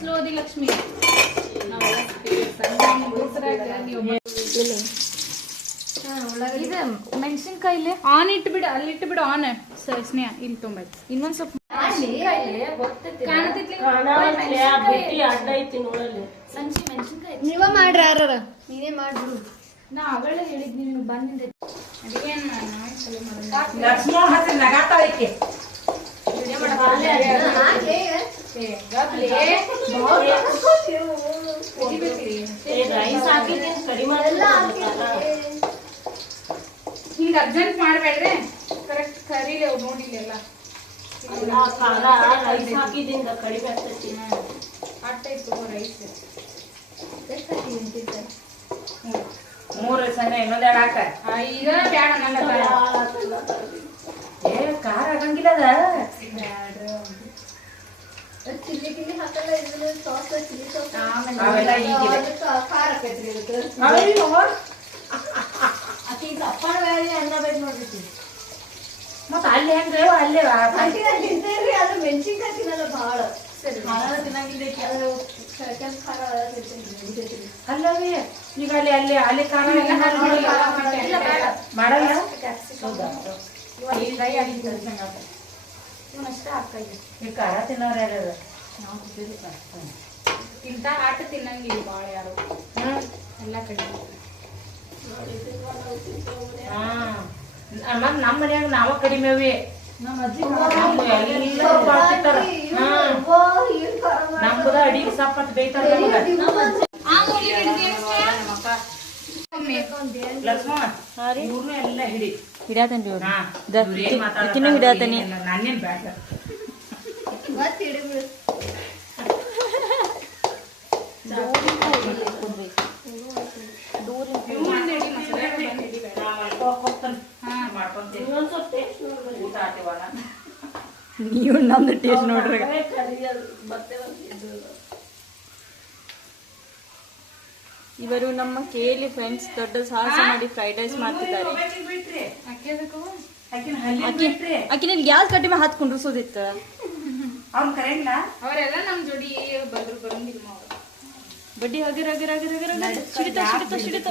Slow the Lakshmi. ಇದು ಮೆಣಸಿನ್ಕಾಯಿಲೆ on ಇಟ್ಬಿಡು, ಅಲ್ಲಿ ಇಟ್ಬಿಡು on. ಸ್ನೇಹ ಇಲ್ಲಿ ತೊಂಬ ಇನ್ನೊಂದ್ ಸ್ವಲ್ಪ ನೀವ ಮಾಡ್ರಿ ಯಾರ ನೀನೇ ಮಾಡ್ಬಿಡು. ನಾ ಅವಳೇ ಹೇಳಿದ್ನಿ ನೀವು ಬಂದಿದ್ದೆ ಅದೇನ್ ಹಿಂಗ ಅರ್ಜೆಂಟ್ ಮಾಡ್ಬೇಡ್ರಿ. ಕರೆಕ್ಟ್ ಕರೀಲಿ ಅವ್ ನೋಡಿಲ್ಲ ಅಟ್ಟೈತು ರೈಸ್ ಮೂರು ಸಣ್ಣ ಇನ್ನೊಂದೆರಡು ಹಾಕ. ಈಗ ಬ್ಯಾಡ ನಂಗ ಏ ಖಾರ ಆಗಂಗಿಲ್ಲ ಅದ. ಚಿಲ್ಲಿ ಗಿಲ್ಲಿ ಹಾಕಲ್ಲ, ಇದ್ರ ಸಾಸ್ ಚಿಲ್ಲಿ ಸಾಸ್ ಅವೆಲ್ಲ ಈಗಿಲ್ಲ. ಖಾರ ಆಕೈತ್ರಿ ಆಕೀಗ ಅಪ್ಪನ ಬೇರೆ ಅನ್ನ ಬೇಕು ನೋಡ್ರಿ. ಮತ್ತ ಅಲ್ಲಿ ಹೆಂಗ್ರಿ ಅಲ್ಲೇ ತಿಂತೇವ್ರಿ, ಅದು ಮೆಣಸಿನ್ಕಾಯಿ ತಿನ್ನಲ್ಲ ಭಾಳ. ಖಾರ ತಿನ್ನಂಗಿಲ್ಲ, ಕೆಂಪು ಖಾರ ಅಲ್ಲವೇ ಈಗ ಅಲ್ಲಿ ಅಲ್ಲಿ ಅಲ್ಲಿ ಖಾರ ಮಾಡಲ್ಲ. ಇವನಷ್ಟೇ ಹಾಕೈತಿ. ಈ ಖಾರ ತಿನ್ನೋರು ಯಾರು? ಇಂತ ಆಟ ತಿನ್ನಂಗಿಲ್ಲ ಬಾಳ ಯಾರು ಎಲ್ಲ ಕಡೆ. ಮತ್ ನಮ್ಮ ಮನ್ಯಾಗ ನಾವ ಕಡಿಮೆವಿ. ನಮ್ದ ಅಡಿಗೆ ಸಪ್ಪತ್ ಬೇಯ್ತಾರ. ಇವ್ರನ್ನೂ ಎಲ್ಲ ಹಿಡಿ ಹಿಡಿಯಾತೇನ್ರಿ ಹಿಡಿಯಾತೇನಿ. ನಾನೇನ್ ಬ್ಯಾಡ ನೀವು ನಮ್ದು ಟೇಸ್ಟ್ ನೋಡ್ರಿ. ಇವರು ನಮ್ಮ ಕೇಳಿ ಫ್ರೆಂಡ್ಸ್ ದೊಡ್ಡ ಸಾಹಸ ಮಾಡಿ ಫ್ರೈಡ್ ರೈಸ್ ಮಾಡ್ತಿದ್ದಾರೆ. ಆಕಿನ ಗ್ಯಾಸ್ ಕಟ್ಟಿ ಮೇಲೆ ಹತ್ ಕುಂಡ್ರಸೋದಿತ್ತ. ಅವ್ನ್ ಕರೆಯಲ್ಲ. ಅವರೆಲ್ಲ ನಮ್ ಜೋಡಿ ಬರಂಗಿಲ್ಲ ಬಡ್ಡಿ ಹಗರ್ ಹಗರ್ ಹಗರ್ ಹಗರ್ ಸಿಡಿತ ಸಿಡಿತ ಸಿಡಿತ.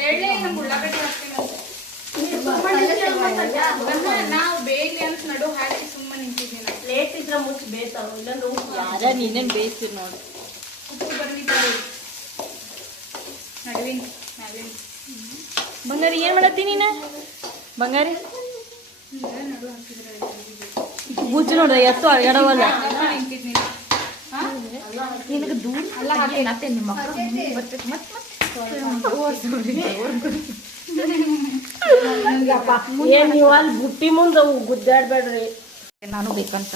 ಹೇಳಿ ನಮ್ ಉಳ್ಳಾಗಡ್ಡಿ ಹಾಕ್ತೇನಂತೆ. ನಾವು ಬೇಯ್ಲಿ ಅಂತ ನಡು ಹಾಕಿ ಸುಮ್ಮನೆ ನಿಂತಿದ್ದೀನಿ. ಪ್ಲೇಟ್ ಇದ್ರ ಮುಚ್ಚಿ ಬೇಯ್ತಾವ, ಇಲ್ಲಂದ್ರೆ ಯಾರ ನೀನೇನ್ ಬೇಯಿಸ್ತೀರಿ ನೋಡಿ. ಉಪ್ಪು ಬರ್ಲಿದ್ದಾರೆ ನಡುವಿನ ಬಂಗಾರಿ ಏನ್ ಮಾಡತ್ತಿ ನೀನ? ಬಂಗಾರಿ ನಡು ಹಾಕಿದ್ರೆ ಬುಜ್ಜು ನೋಡ್ರ ಎತ್ತು ಅಳಗಡವಲ್ಲ. ನಿಂತಿದ್ದೀನಿ. ನಿನಗೆ ದೂರ ಅಲ್ಲ ಹಾಕೇನ ನಿಮ್ಮ ಏನ್ ನೀವು ಅಲ್ಲಿ ಬುಟ್ಟಿ ಮುಂದೆ ಗುದ್ದಾಡ್ಬೇಡ್ರಿ. ನಾನು ಬೇಕಂತ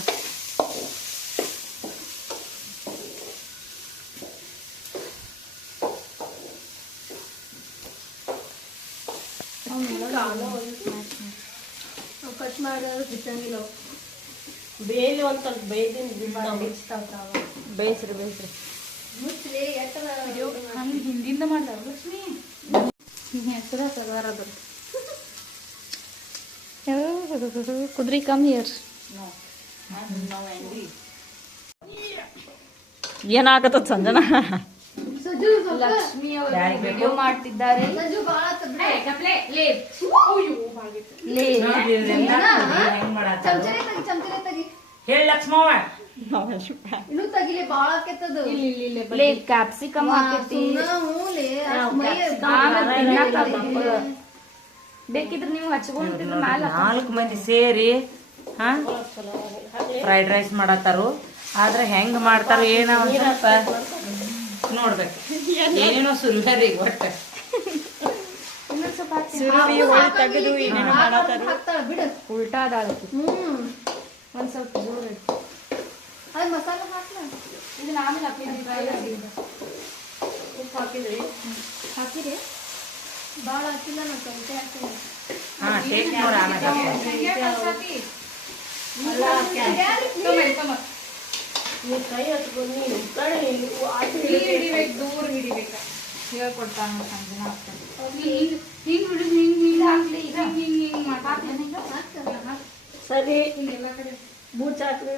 ಕಟ್ ಮಾಡೋದು ಬಿಟ್ಟಂಗಿಲ್ಲ. ಬೇಲಿ ಒಂದ್ ಸ್ವಲ್ಪ ಬೇಯ್ದಿನ ಬೇಯಿಸ್ರಿ ಬೇಯಿಸ್ರಿ. ಹಂಗೆ ಹಿಂದಿಂದ ಮಾಡ್ತಾರ ಲಕ್ಷ್ಮಿ. ಹೆಸರ ತಗವಾರದು ಕುದ್ರಿ ಕಮ್ ಹಿಯರ್. ಏನಾಗತ್ತ ಸಂಜನ? ಲಕ್ಷ್ಮಿ ಅವರು ವಿಡಿಯೋ ಮಾಡ್ತಿದ್ದಾರೆ. ಹೇಳಿ ಲಕ್ಷ್ಮವ್ವ. ಇನ್ನು ತಗಿಲಿ ಬಾಳ ಆಕೈತದು. ಕ್ಯಾಪ್ಸಿಕಮ್ ಹಾಕೈತಿ. ಬೇಕಿದ್ರೆ ನೀವು ಹಚ್ಕೊಂಡ್ತಿದ್ರ ಮ್ಯಾಲ. 4 ಮಂದಿ ಸೇರಿ ಫ್ರೈಡ್ ರೈಸ್ ಮಾಡತ್ತಾರು. ಆದ್ರೆ ಹೆಂಗ್ ಮಾಡ್ತಾರೋ ಏನೋ ಒಂದ್ ಸ್ವಲ್ಪ ನೋಡ್ಬೇಕು. ಏನೇನೋ ಸುಲ್ದಾರಿ ಒಟ್ಟ ತೆಗೆದು ಏನೇನೋ ಮಾಡತ್ತಾರು. ಉಲ್ಟಾ ಅದಾಗತಿ. ಒಂದ್ ಸ್ವಲ್ಪ ಜೋರ ಅದು ಮಸಾಲ ಹಾಕ್ಲ. ಇದನ್ನ ಆಮೇಲೆ ಹಾಕಿದ್ರಿ. ಉಪ್ಪು ಹಾಕಿದ್ರಿ? ಹಾಕಿರಿ ಭಾಳ ಹಾಕಿಲ್ಲ. ನಾವು ಸ್ವಲ್ಪ ಹಾಕ್ತೀನಿ. ಟೇಸ್ಟ್ ನೋಡ ಕೈ ಹಚ್ಕೊಂಡು ದೂರ ಹಿಡಿಬೇಕ. ಹೇಳ್ಕೊಡ್ತಾನ ಸಂಜೆ ಹಿಂಗ್ ಹಿಡಿದು ಹಿಂಗ್ ಹಾಕ್ಲಿ. ಹಿಂಗ್ ಸರಿ ಎಲ್ಲ ಕಡೆ ಬೂಚ್ ಹಾಕ್ಲಿ.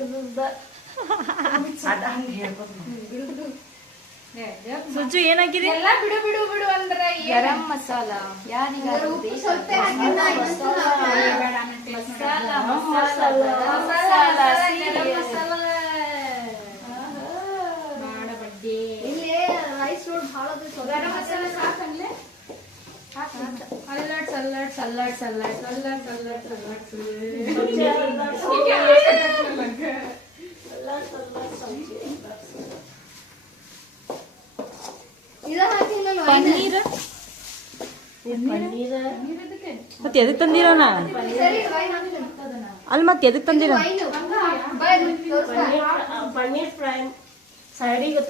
ಸುಜ್ಜು ಏನಾಗಿದೆ? ಎಲ್ಲ ಬಿಡು ಬಿಡು ಬಿಡು ಅಂದ್ರೆ ಗರಂ ಮಸಾಲ ಯಾರಿಗಾದ್ರೂ ಸ್ವಲ್ಪ ಹಾಕಿಲ್ಲ ಇಲ್ಲೇ ರೈಸ್ ರೋಡ್ ಭಾಳ ಗರಂ ಮಸಾಲ ಸಾಕಂದ್ರೆ ಸಲ್ಲಾಡ್ ಸಲ್ಲಾಡ್ ಸಲ್ಲಾಡ್ ಸಲ್ಲಾಡ್ ಸಲ್ಲಾಡ್ ಸಲ್ಲಾಡ್ ಪನ್ನೀರ್ ಮತ್ತೆ ಎದಕ್ ತಂದಿರೋಣ? ಅಲ್ಲಿ ಮತ್ತೆ ಎದಕ್ ತಂದಿರೋ? ಪನ್ನೀರ್ ಫ್ರೈ ಸೈಡಿಗೆ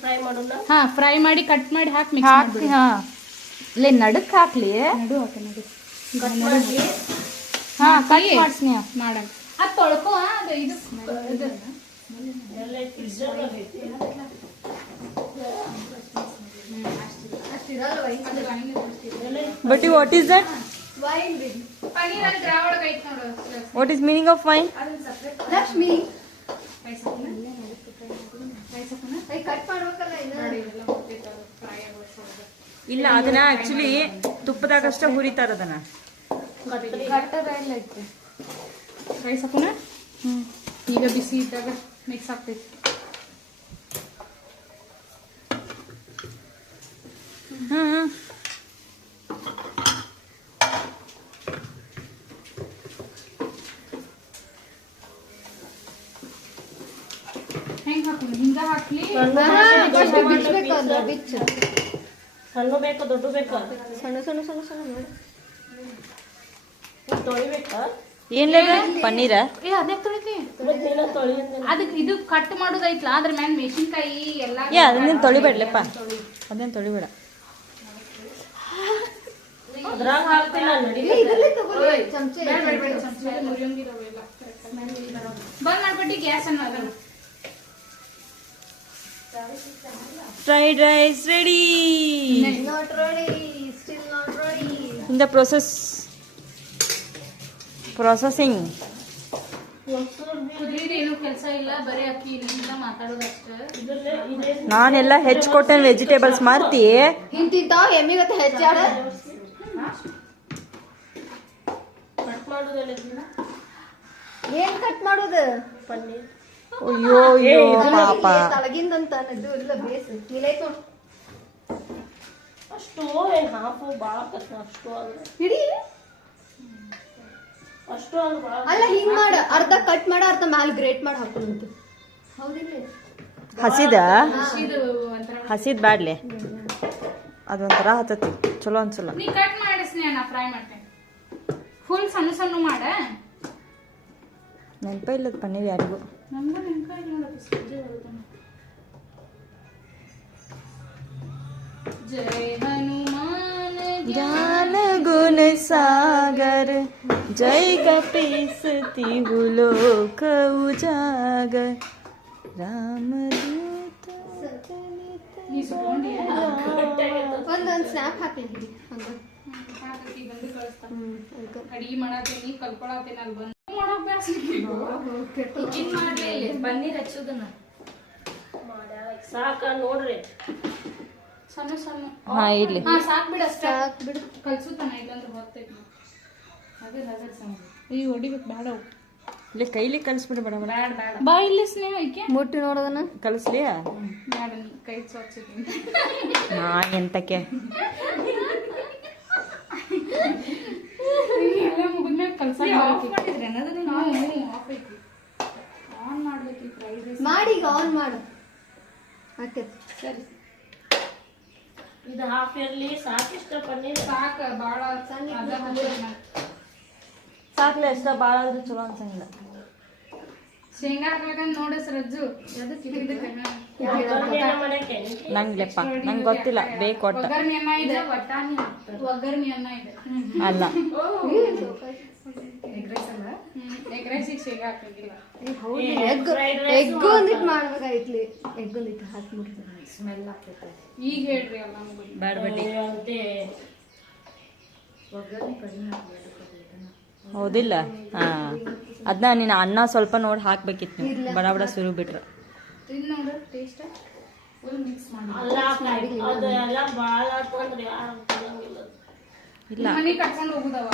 ಫ್ರೈ ಮಾಡೋಣ. ಹಾ ಫ್ರೈ ಮಾಡಿ ಕಟ್ ಮಾಡಿ ಹಾಕಿ ಮಿಕ್ಸ್ ಹಾಕಿ. ಹಾ ಇಲ್ಲೇ ನಡಕ್ ಹಾಕ್ಲಿ. ನಡು ಹಾಕಿ ನಡು ಕಟ್ ಮಾಡಿ ಹಾ ಕಟ್ ಮಾಡ್ಸ್ನಿ. ಮಾಡೋಣ. ಅದು ತೊಳ್ಕೊ ಅದು ಇದು ಬಟ್ ವಾಟ್ ಈಸ್ ದಟ್? ಪನ್ನೀರ್ ಅಲ್ಲಿ ದ್ರಾವಣ ಐತ್ ನೋಡು. What is meaning of wine? Lakshmi cut ಮಾಡ್ಬೇಕಲ್ಲ ಇಲ್ಲ, ಅದನ್ನ ಆಕ್ಚುಲಿ ತುಪ್ಪದಾಗಷ್ಟ ಹುರಿತಾರ ಅದನ್ನ. ರೈಸ್ ಹಾಕೋಣ. ಈಗ ಬಿಸಿ ಇದ್ದಾಗ ಮಿಕ್ಸ್ ಆಗ್ತೈತಿ. ಹೆಂಗ್ ಹಾಕೋಣ? ಹಿಂಗ ಹಾಕ್ಲಿ. ಸಣ್ಣ ಬೇಕಾ ದೊಡ್ಡ ಬೇಕಾ? ಸಣ್ಣ ಸಣ್ಣ ಸಣ್ಣ ಸಣ್ಣ ನೋಡಿ ತೊಳಿಬೇಕಾ? ಏನ್ಲೇದ ಪನ್ನೀರ? ಏ ಅದೇ ತೊಳಿತಿ. ಅದಕ್ಕೆ ಇದು ಕಟ್ ಮಾಡೋದೈತ್ಲ, ಅದ್ರ ಮ್ಯಾಲ ಮೆಣಸಿನ್ಕಾಯಿ ಎಲ್ಲ. ಅದನ್ನೇನು ತೊಳಿಬೇಡ್ಲಪ್ಪ, ಅದೇನು ತೊಳಿಬೇಡ. ಅದ್ರಾಗ ಹಾಕ್ತೀನಿ ಬಂದ್ ಮಾಡ್ಬಿಟ್ಟು ಗ್ಯಾಸ್ ಅನ್ನ ಅದನ್ನ. Fried rice ready. Not ready, still not ready. In the processing. ಕುದ್ರಿದ ಏನು ಕೆಲಸ ಇಲ್ಲ, ಬರೀ ಅಕ್ಕಿ ಇಲ್ಲಿಂದ ಮಾತಾಡೋದಷ್ಟೇ. ನಾನೆಲ್ಲ ಹೆಚ್ಚಿಕೊಟ್ಟೇನೆ ವೆಜಿಟೇಬಲ್ಸ್ ಮಾರ್ತಿ. ಇಂತಿಂತಾವ್ ಎಮ್ಮಿಗತ್ತೆ ಹೆಚ್ಚಾಡ ಕಟ್ ಮಾಡೋದಲ್ಲ. ಏನ್ ಕಟ್ ಮಾಡೋದು? ಪನ್ನೀರ್. ಅಯ್ಯೋ ಅಯ್ಯೋ ಪಾಪ. ತಳಗಿಂದಂತ ಇದು ಇಲ್ಲ ಬೇಸ್ ಇಲ್ಲೈತ್ ನೋಡು. ಅಷ್ಟು ಏನ್ ಹಾಫು ಭಾಳ ಕಷ್ಟ. ಅಷ್ಟು ಹಿಡಿ ಅಷ್ಟು ಅಲ್ಲ, ಹಿಂಗ್ ಮಾಡ. ಅರ್ಧ ಕಟ್ ಮಾಡ, ಅರ್ಧ ಮ್ಯಾಲ ಗ್ರೇಟ್ ಮಾಡಿ ಹಾಕೋಣಂತ. ಹೌದಿಲ್ಲ? ಹಸಿದ್ ಬ್ಯಾಡ್ಲೆ, ಅದೊಂಥರ ಹತ್ತತಿ, ಚಲೋ ಅನ್ಸಲ್ಲ. ನೀ ಕಟ್ ಮಾಡಿಸ್ನಿ, ನಾ ಫ್ರೈ ಮಾಡ್ತೇನೆ. ಫುಲ್ ಸಣ್ಣ ಸಣ್ಣ ಮಾಡ. ನೆನಪ ಇಲ್ಲದ ಪನ್ನೀರ್ ಯಾರಿಗೂ. ನಮ್ಗೂ ನೆನಪಾಗಿ ನೋಡಪ್ಪ, ಸಜ್ಜೆ ಬರುತ್ತಾನೆ. ಜೈ ಹನುಮಾನ ज्ञान गुण सागर, जय कपीसती लोक उजागर, राम दूत. ನೀ ಸುಗೊಂಡಿಯಾ? ಒಂದೊಂದು ಸ್ನ್ಯಾಪ್ ಹಾಕಿದ್ವಿ ಹಂಗ ಹಾಕಿ ಬಂದು ಕಳಿಸ್ತಾ. ಅಡಿಗೆ ಮಾಡತ್ತೇನಿ, ಕಲ್ಕೊಳತ್ತೇನಿ. ಅಲ್ಲಿ ಬಂದು ಮಾಡಕ್ ಬ್ಯಾಸ್ರಿ ಮಾಡ್ಲಿ. ಪನ್ನೀರ್ ಹಚ್ಚೋದನ್ನ ಸಾಕ ನೋಡ್ರಿ. ಸಣ್ಣ ಸಣ್ಣ ಹಾ ಇರ್ಲಿ. ಹಾ ಸಾಕ್ ಬಿಡ, ಅಷ್ಟ ಸಾಕ್ ಬಿಡು. ಕಲ್ಸುತ್ತಾನ, ಇಲ್ಲಂದ್ರೆ ಹೊತ್ತೈತಿ. ಅದೇ ನಗರ್ ಸಮ ಈ ಹೊಡಿಬೇಕು. ಬೇಡ ಇಲ್ಲಿ ಕೈಲಿ ಕಲಿಸ್ಬಿಡಿ ಬೇಡ ಬೇಡ. ಬ್ಯಾಡ ಬ್ಯಾಡ. ಬಾ ಇಲ್ಲಿ ಸ್ನೇಹ ಐಕೆ ಮುಟ್ಟಿ ನೋಡೋದನ್ನ ಕಲಿಸ್ಲಿ. ಬ್ಯಾಡ, ನೀ ಕೈ ಸ್ವಚ್ಛ. ನಾ ಎಂತಕ್ಕೆ ಎಲ್ಲ ಮುಗಿದ್ಮೇಲೆ ಕಲ್ಸಾಕ ಆನ್ ಮಾಡ್ಬೇಕು. ಫ್ರೈಡ್ ರೈಸ್ ಮಾಡಿ, ಈಗ ಆನ್ ಮಾಡು. ಆಕೈತಿ. ಸರಿ, ಇದು ಹಾಫ್ ಇರ್ಲಿ. ಸಾಕಿಷ್ಟ ಪನ್ನೀರ್ ಸಾಕ. ಭಾಳ ಸಣ್ಣ ಸಾಕ್ಲೆ, ಎಷ್ಟ ಭಾಳ ಆದ್ರೆ ಚಲೋ ಅನ್ಸಂಗಿಲ್ಲ. ಶೇಂಗಾ ಹಾಕ್ಬೇಕಂತ ನೋಡ ರಜ್ಜು. ನಂಗ್ಲೆಪ್ಪ, ನಂಗೆ ಗೊತ್ತಿಲ್ಲ. ಬೇಕು ಒಟ್ಟ ಒಗ್ಗರ್ಣಿ ಅನ್ನ ಇದೆ, ವಟಾಣಿ ಒಗ್ಗರ್ಣಿ ಅನ್ನ ಇದೆ. ಅಲ್ಲ. ಎಗ್ ರೈಸ್ ಅಲ್ಲ, ಎಗ್ ರೈಸಿಗೆ ಶೇಂಗಾ ಹಾಕಂಗಿಲ್ಲ. ಎಗ್ ಒಂದಿಟ್ಟು ಮಾಡ್ಬೇಕಾಯ್ತ್ಲಿ. ಎಗ್ ಒಂದಿಟ್ಟು ಹಾಕ್ಬಿಡ್ತೀನಿ, ಸ್ಮೆಲ್ ಆಗ್ತೈತೆ. ಈಗ ಹೇಳ್ರಿ ಅಲ್ಲ ಮುಗಿದ್. ಬ್ಯಾಡ ಬಡ್ಡಿ. ಹೌದಿಲ್ಲ? ಹಾ, ಅದನ್ನ ನೀನು ಅನ್ನ ಸ್ವಲ್ಪ ನೋಡಿ ಹಾಕ್ಬೇಕಿತ್ತು. ಬಡ ಬಡ ಸುರು ಬಿಟ್ರ ತಿನ್ ನೋಡು ಟೇಸ್ಟ್ ಫುಲ್ ಮಿಕ್ಸ್ ಮಾಡಿ ಅದೆಲ್ಲ ಭಾಳ ಆತಂದ್ರೆ ಯಾರು ತಿನ್ನಂಗಿಲ್ಲ. ಇಲ್ಲ ಮನೆ ಕಟ್ಕೊಂಡು ಹೋಗುದವ.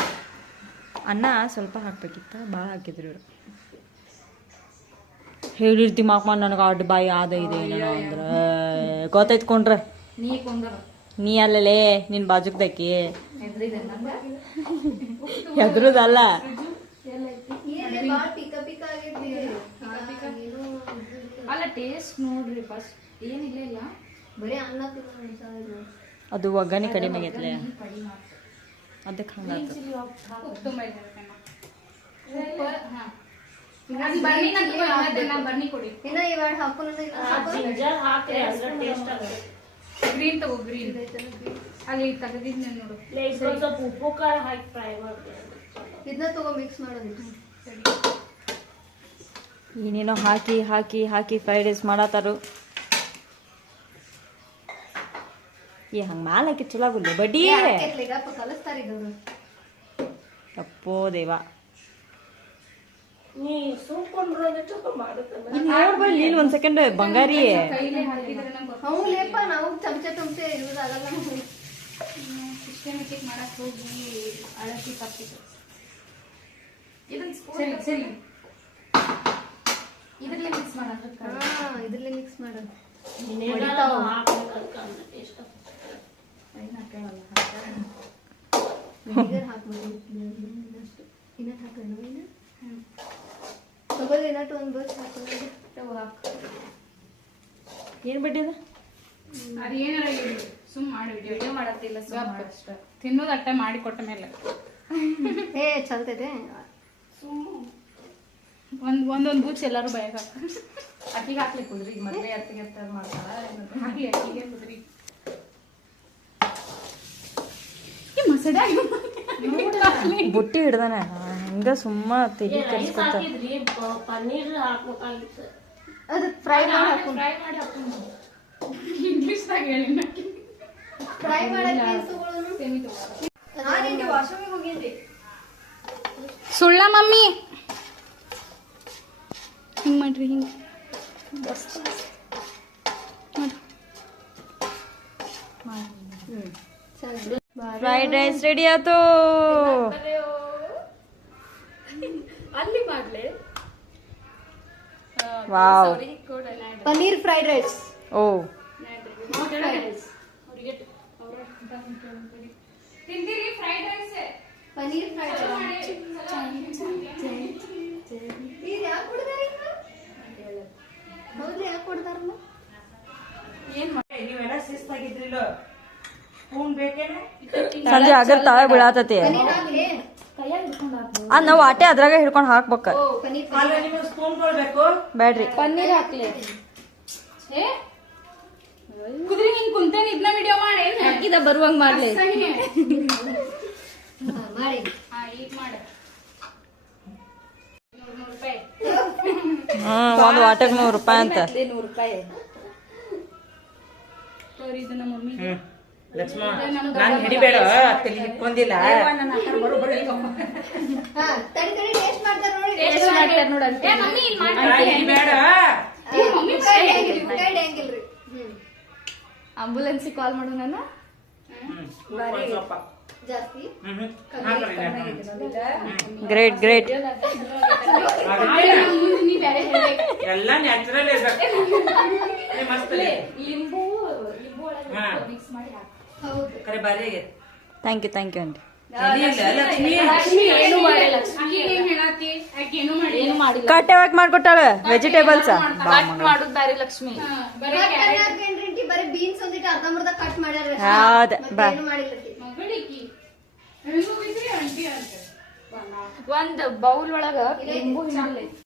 ಅನ್ನ ಸ್ವಲ್ಪ ಹಾಕ್ಬೇಕಿತ್ತು, ಭಾಳ ಹಾಕಿದ್ರು ಇವರು. ಹೇಳಿರ್ತಿ ಮಾಕಮ್ಮ ನನಗೆ ಅಡ್ಡ ಬಾಯಿ ಆದ ಇದೆ ಏನೋ ಅಂದ್ರೆ ಗೊತ್ತೈತ್ಕೊಂಡ್ರ. ನೀ ಕೊಂದರ ನೀ ಅಲ್ಲಲೇ ನಿನ್ನ ಬಾಜುಕ್ದಾಕಿ ಎದ್ರದಲ್ಲ. ಏನ್ರಿ ಭಾಳ ಪಿಕ ಪಿಕ ಆಗೈತಿ. ಅಲ್ಲ ಟೇಸ್ಟ್ ನೋಡ್ರಿ ಫಸ್ಟ್ ಏನಿಲ್ಲ ಇಲ್ಲ ಬರೀ ಅನ್ನ ತಿನ್ನೋ ಅದು ಒಗ್ಗರಣೆ ಕಡಿಮೆ ಆಗೈತ್ಲೆ, ಕಡಿಮೆ ಅದಕ್ಕೆ ಹಂಗಾತ. ಉಪ್ಪು ಮೇಲೆ ಬನ್ನಿ ಕೊಡಿ. ಇನ್ನ ಇವಾಗ ಹಾಕೋಣ ಜಿಂಜರ್ ಹಾಕ್ರಿ ಅದ್ರ ಟೇಸ್ಟ್ ಆಗುತ್ತೆ. ಗ್ರೀನ್ ತಗೋ ಗ್ರೀನ್ ಅಲ್ಲಿ ತೆಗೆದಿದ್ನ ನೋಡು. ಸ್ವಲ್ಪ ಉಪ್ಪು ಖಾರ ಹಾಕಿ ಫ್ರೈ ಮಾಡ್ರಿ. ಇದನ್ನ ತಗೋ ಮಿಕ್ಸ್ ಮಾಡೋದು. ಏನೇನೋ ಹಾಕಿ ಹಾಕಿ ಹಾಕಿ ಫ್ರೈಡ್ ರೈಸ್ ಮಾಡತ್ತಾರು. ಏ ಹಂಗೆ ಮ್ಯಾಲ ಹಾಕಿ ಚಲೋ ಆಗುಲ್ಲ ಬಡ್ಡಿ. ಕಲಿಸ್ತಾರ ಈಗ ಅವ್ರು. ಅಪ್ಪೋ ದೇವ, ನೀ ಸುಮ್ಕೊಂಡ್ರು ಮಾಡುತ್ತಲ್ಲ. ಇಲ್ಲಿ ನೋಡ್ಬಳ್ಳಿ ಇಲ್ಲಿ ಒಂದ್ ಸೆಕೆಂಡ್ ಬಂಗಾರಿ. ಕೈಲೇ ಹಾಕಿದ್ರೆ ನಂಗೆ ಹ್ಞೂ ಲೇಪ ನಾವು ಚಮಚ ಇರುವುದಾಗಲ್ಲ. ಸಿಸ್ಟಮೆಟಿಕ್ ಮಾಡಕ್ ಹೋಗಿ ಅಳತಿ ತಪ್ಪಿತು. ಇದನ್ನ ಸರಿ ಸರಿ ಇದ್ರಲ್ಲೇ ಮಿಕ್ಸ್ ಮಾಡಕ್ಕೆ ಹಾ ಇದ್ರಲ್ಲೇ ಮಿಕ್ಸ್ ಮಾಡೋದು. ಟೇಸ್ಟ್ ವಿನಿಗರ್ ಹಾಕ್ಬೋದು. ಇನ್ನ ಹಾಕೋಣ ಇನ್ನ ತಗೊಳ್ಳಿ ಇನ್ನಟ್ಟು ಒಂದು ಬಸ್ ಹಾಕೋದು. ಏನ್ ಬಡ್ಡಿ ಅದ? ಅದು ಏನಾರ ಹೇಳಿ ಸುಮ್ ಮಾಡಿ ವಿಡಿಯೋ ಮಾಡತ್ತಿಲ್ಲ ತಿನ್ನೋದು ಅಟ್ಟ ಮಾಡಿ ಕೊಟ್ಟ ಮೇಲೆ ಏ ಚಲ್ತೈತೆ. ಒಂದೊಂದು ಬೂಚ್ ಎಲ್ಲರೂ ಭಯಕ ಅಕ್ಕಿಗೆ ಹಾಕ್ಲಿಕ್ಕೆ ಕುದ್ರಿ ಮದ್ವೆ ಅತ್ತಿಗೆ ಮಾಡ್ತಾರ ಹಾಕಿ ಅಕ್ಕಿಗೆ ಕುದ್ರಿ ಬುಟ್ಟಿ ಹಿಡ್ದಾನ ಹಂಗ ಸುಮ್ಮ ತೆಗಿ ಕರ್ಸ್ಕೊತ. ಹಾಕಿದ್ರಿ ಪನ್ನೀರ್ ಹಾಕ್ಬೇಕಾಗಿತ್ತು. ಅದು ಫ್ರೈ ಮಾಡಿ ಹಾಕೊಂಡು ಫ್ರೈ ಮಾಡಿ ಹಾಕೊಂಡು ಇಂಗ್ಲಿಷ್ದಾಗ ಹೇಳಿ ಫ್ರೈ ಮಾಡಕ್ಕೆ ನಾನೇನ್ರಿ ವಾಶ್ರೂಮಿಗೆ ಹೋಗಿನ್ರಿ. ಸುಳ್ಳ ಮಮ್ಮಿ ಹಿಂಗ್ ಮಾಡ್ರಿ ಹಿಂಗ್ ಫ್ರೈಡ್ ರೈಸ್ ರೆಡಿ ಆಯ್ತು. ಅಲ್ಲಿ ಮಾಡ್ಲಿ ವಾವ್, ಪನ್ನೀರ್ ಫ್ರೈಡ್ ರೈಸ್. ಓ ತಿಂತೀರಿ fried rice paneer fried rice ಇದು ಯಾಕೆ ಕೊಡ್ತಾರ ಈಗ? ಹೌದ್ರಿ ಯಾಕೆ ಕೊಡ್ತಾರಲ್ಲ? ಸಂಜೆ ಆಗರ್ ತಾಳ ಬೀಳಾತತಿ. ಪನ್ನೀರ್ ಹಾಕ್ಲಿ? ಅದ್ ನಾವು ಆಟೆ ಅದ್ರಾಗ ಹಿಡ್ಕೊಂಡು ಹಾಕ್ಬೇಕ. ಓ ಪನ್ನೀರ್ ಬ್ಯಾಡ್ರಿ ಪನ್ನೀರ್ ಹಾಕ್ಲಿ ಏ ಕುದ್ರಿ ಹಿಂಗ್ ಕುಂತೇನೆ ಇದನ್ನ ವಿಡಿಯೋ ಮಾಡಿ ಹಾಕಿದ ಬರುವಂಗ ಮಾಡ್ಲಿ. ಮಾಡಿ. ಹಾ ಈಗ ಮಾಡು 100 ರೂಪಾಯಿ ಒಂದ್ ವಾಟಕ್ 100 ರೂಪಾಯಿ ಅಂತ. 100 ರೂಪಾಯಿ ತೋರಿ ಇದು ನಮ್ಮ ಮಮ್ಮಿಗೆ ಲಕ್ಷ್ಮ ನಾನು ಹಿಡಿಬೇಡ ತಲೆ ಹಿಡ್ಕೊಂಡಿಲ್ಲ. ಹಾ ತಡಿ ತಡಿ ಟೇಸ್ಟ್ ಮಾಡ್ತಾರ ನೋಡಿ. ಟೇಸ್ಟ್ ಮಾಡ್ತಾರೆ ನೋಡು ಅಂತ ಏ ಮಮ್ಮಿ ಇಲ್ಲಿ ಮಾಡ್ತೀನಿ ಹಿಡಿಬೇಡ. ಮಮ್ಮಿ ಕೈ ಹೆಂಗಿಲ್ರಿ. ಆಂಬುಲೆನ್ಸ್ ಕಾಲ್ ಮಾಡು ನಾನು ಜಾಸ್ತಿ ಗ್ರೇಟ್ ಗ್ರೇಟ್. ನೀ ಬೇರೆ ಹೇಳ್ಬೇಕು ಎಲ್ಲ ನ್ಯಾಚುರಲ್ ಮಸ್ತ್ ಲಿಂಬು ಒಳಗೆ ಮಿಕ್ಸ್ ಮಾಡಿ ಹಾಕು ಹೌದು. ಕರೆ ಬಾರಿ ಆಗೈತೆ. Thank you thank you aunty. Lakshmi Lakshmi ಏನು ಮಾಡಿಲ್ಲ ಆಕಿ ಏನ್ ಹೇಳಾತಿ ಆಕಿ ಏನು ಮಾಡಿ ಏನು ಮಾಡಿಲ್ಲ ಕಟ್ ಯಾವಾಗ ಮಾಡ್ಕೊಟ್ಟಾಳ ವೆಜಿಟೇಬಲ್ಸ್. ಕಟ್ ಮಾಡುದು ಬ್ಯಾರೆ ಲಕ್ಷ್ಮಿ ಬರೀ ಕಟ್ ಹಾಕೇನ್ರಿ ಬರೀ ಬೀನ್ಸ್ ಒಂದಿಟ್ಟು ಅರ್ಧಂಬರ್ಧ ಕಟ್ ಮಾಡ್ಯಾರ. ಹೌದ್ ಬಾ. ಏನು ಮಾಡಿಲ್ಲ. ಮಗಳಿಕಿ ಹೆಂಗು ಬಿದ್ರಿ ಅಂಟಿ ಅಂತ ಒಂದ್ ಬೌಲ್ ಒಳಗ ಲಿಂಬು ಹಿಂಡಿಲ್ಲ